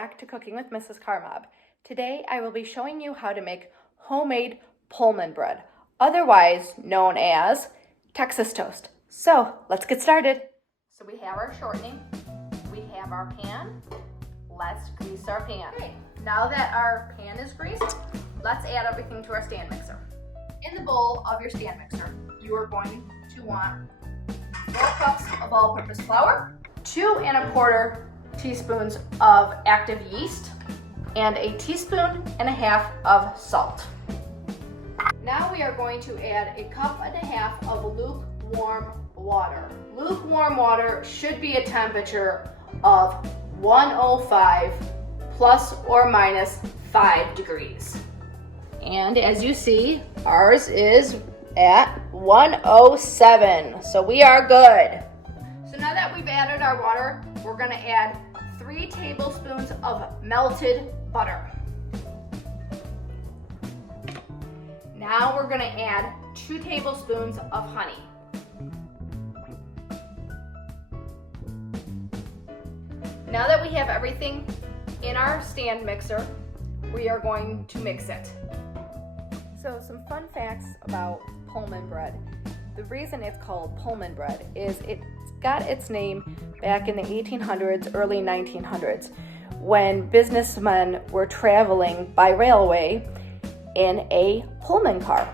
back to Cooking with Mrs. Carmob. Today I will be showing you how to make homemade Pullman bread, otherwise known as Texas toast. So let's get started. So we have our shortening, we have our pan. Let's grease our pan. Okay, now that our pan is greased, let's add everything to our stand mixer. In the bowl of your stand mixer, you are going to want 4 cups of all-purpose flour, 2 1/4 teaspoons of active yeast, and 1.5 teaspoons of salt. Now we are going to add 1.5 cups of lukewarm water. Lukewarm water should be a temperature of 105 plus or minus 5 degrees. And as you see, ours is at 107, so we are good. So now that we've added our water, we're gonna add 3 tablespoons of melted butter. Now we're gonna add 2 tablespoons of honey. Now that we have everything in our stand mixer, we are going to mix it. So some fun facts about Pullman bread. The reason it's called Pullman bread is it's got its name back in the 1800s, early 1900s, when businessmen were traveling by railway in a Pullman car.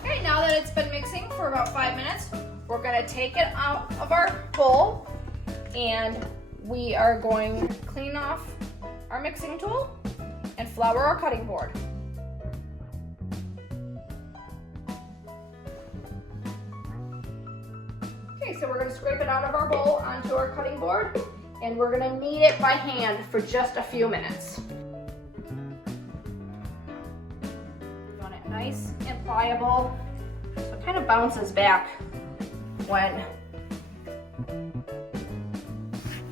Okay, now that it's been mixing for about 5 minutes, we're gonna take it out of our bowl and we are going to clean off our mixing tool and flour our cutting board. Okay, so we're going to scrape it out of our bowl onto our cutting board and we're going to knead it by hand for just a few minutes. You want it nice and pliable so it kind of bounces back when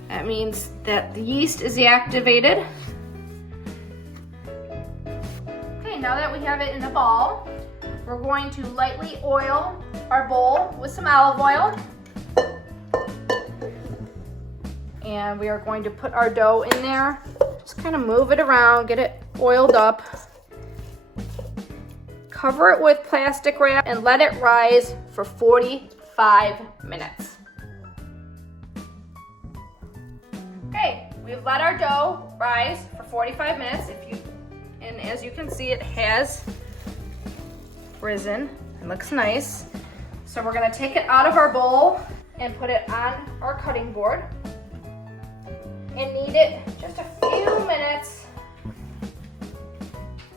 that means that the yeast is activated. Okay, now that we have it in a ball, we're going to lightly oil our bowl with some olive oil. And we are going to put our dough in there. Just kind of move it around, get it oiled up. Cover it with plastic wrap and let it rise for 45 minutes. Okay, we've let our dough rise for 45 minutes. And as you can see, it has risen. It looks nice. So we're gonna take it out of our bowl and put it on our cutting board and knead it just a few minutes.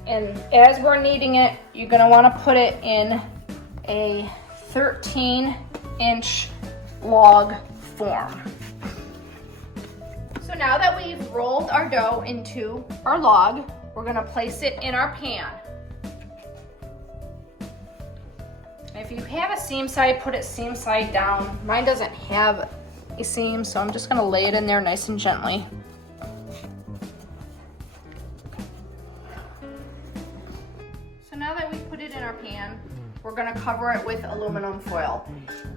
And as we're kneading it, you're gonna wanna put it in a 13-inch log form. So now that we've rolled our dough into our log, we're gonna place it in our pan. If you have a seam side, put it seam side down. Mine doesn't have a seam, so I'm just gonna lay it in there nice and gently. So now that we've put it in our pan, we're gonna cover it with aluminum foil.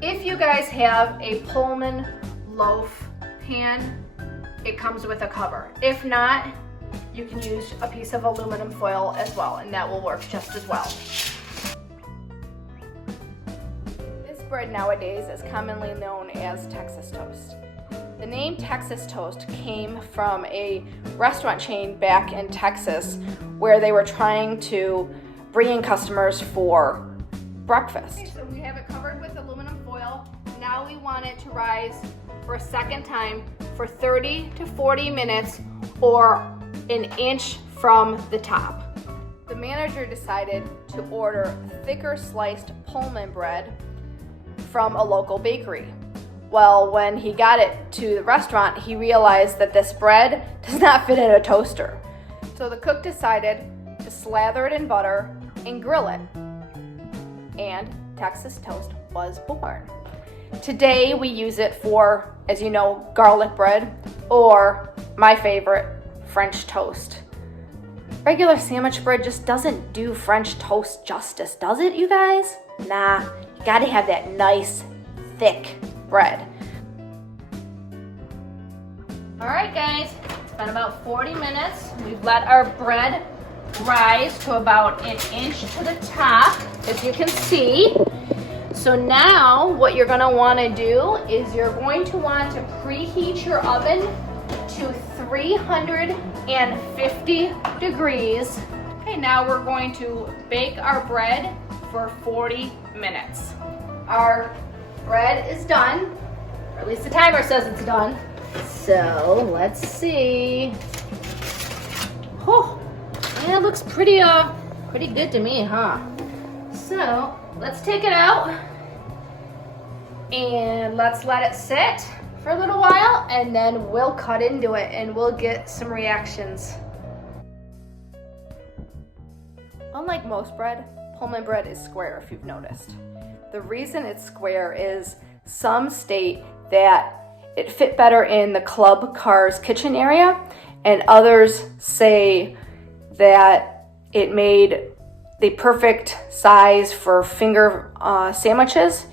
If you guys have a Pullman loaf pan, it comes with a cover. If not, you can use a piece of aluminum foil as well, and that will work just as well. This bread nowadays is commonly known as Texas toast. The name Texas toast came from a restaurant chain back in Texas where they were trying to bring in customers for breakfast. Okay, so we have it covered with aluminum foil. Now we want it to rise for a second time for 30 to 40 minutes or an inch from the top. The manager decided to order thicker sliced Pullman bread from a local bakery. Well, when he got it to the restaurant, he realized that this bread does not fit in a toaster. So the cook decided to slather it in butter and grill it. And Texas toast was born. Today we use it for, as you know, garlic bread or my favorite, French toast. Regular sandwich bread just doesn't do French toast justice, does it, you guys? Nah, you gotta have that nice, thick bread. All right, guys, it's been about 40 minutes. We've let our bread rise to about 1 inch to the top, as you can see. So now what you're gonna wanna do is you're going to want to preheat your oven to 350 degrees. Okay, now we're going to bake our bread for 40 minutes. Our bread is done, or at least the timer says it's done. So let's see. Oh, yeah, it looks pretty good to me, huh? So let's take it out and let's let it sit for a little while, and then we'll cut into it and we'll get some reactions. Unlike most bread, Pullman bread is square, if you've noticed. The reason it's square is some state that it fit better in the club car's kitchen area, and others say that it made the perfect size for finger sandwiches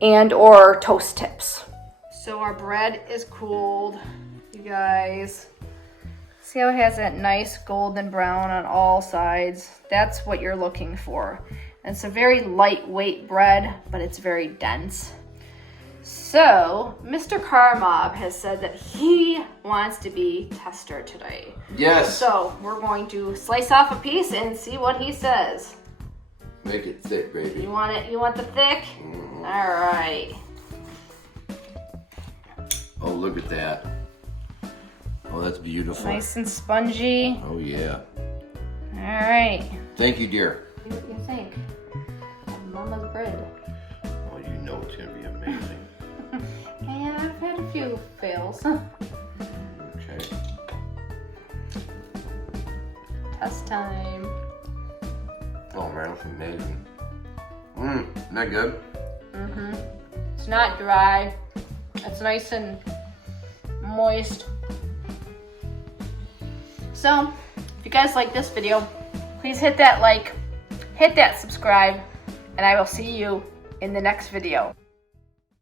and or toast tips. So our bread is cooled, you guys. See how it has that nice golden brown on all sides? That's what you're looking for. And it's a very lightweight bread, but it's very dense. So, Mr. Karmob has said that he wants to be tester today. Yes. So, we're going to slice off a piece and see what he says. Make it thick, baby. You want it? You want the thick? Mm. All right. Oh, look at that. Oh, that's beautiful. Nice and spongy. Oh, yeah. All right. Thank you, dear. See what you think. Mama's bread. Oh, you know it's going to be amazing. And I've had a few fails. Okay. Test time. Oh, man, that's amazing. Isn't that good? Mm-hmm. It's not dry. It's nice and moist. So, if you guys like this video, please hit that like, hit that subscribe, and I will see you in the next video.